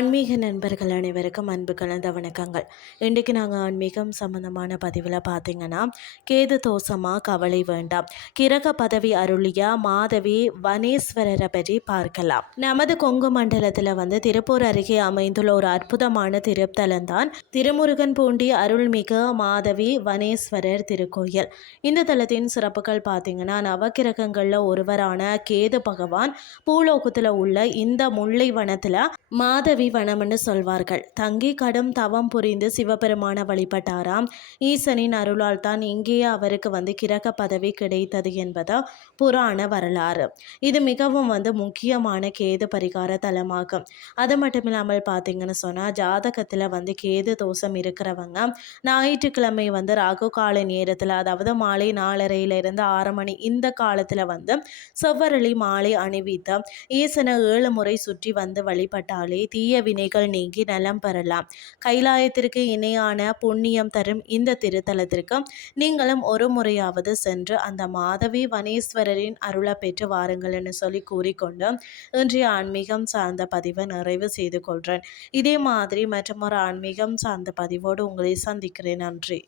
ஆன்மீக நண்பர்கள் அனைவருக்கும் அன்பு கலந்த வணக்கங்கள். இன்றைக்கு நாங்கள் ஆன்மீகம் சம்பந்தமான பதிவில் பார்த்தீங்கன்னா, கேது தோஷமா கவலை வேண்டாம், கிரக பதவி அருளிய மாதவி வனேஸ்வரரை பற்றி பார்க்கலாம். நமது கொங்கு மண்டலத்தில் திருப்பூர் அருகே அமைந்துள்ள ஒரு அற்புதமான திருத்தலம் தான் திருமுருகன் பூண்டி அருள்மிகு மாதவி வனேஸ்வரர் திருக்கோயில். இந்த தலத்தின் சிறப்புகள் பார்த்தீங்கன்னா, நவகிரகங்களில் ஒருவரான கேது பகவான் பூலோகத்தில் உள்ள இந்த முல்லை வனத்தில் மாதவி வனம்னு சொல்வார்கள். தங்கி கடும் தவம் புரிந்து சிவபெருமான வழிபட்டாராம். ஈசனின் அருளால் தான் இங்கேயே அவருக்கு கிரக பதவி கிடைத்தது என்பது புராண வரலாறு. இது மிகவும் முக்கியமான கேது பரிகார தலமாகும். அது மட்டும் இல்லாமல் பார்த்தீங்கன்னு சொன்னால், ஜாதகத்தில் கேது தோஷம் இருக்கிறவங்க ஞாயிற்றுக்கிழமை ராகு கால நேரத்தில், அதாவது மாலை 4:30 6 மணி இந்த காலத்தில் செவ்வரளி மாலை அணிவித்து ஈசனை 7 முறை சுற்றி வழிபட்டாலே தீய வினைகள் நீங்கி நலம் பெறலாம். கைலாயத்திற்கு இணையான புண்ணியம் தரும் இந்த திருத்தலத்திற்கு நீங்களும் ஒரு முறையாவது சென்று அந்த மாதவி வனேஸ்வரரின் அருளை பெற்று வாருங்கள் என்று சொல்லி கூறிக்கொண்டு இன்றைய ஆன்மீகம் சார்ந்த பதிவை நிறைவு செய்து கொள்கிறேன். இதே மாதிரி மற்றொரு ஆன்மீகம் சார்ந்த பதிவோடு உங்களை சந்திக்கிறேன். நன்றி.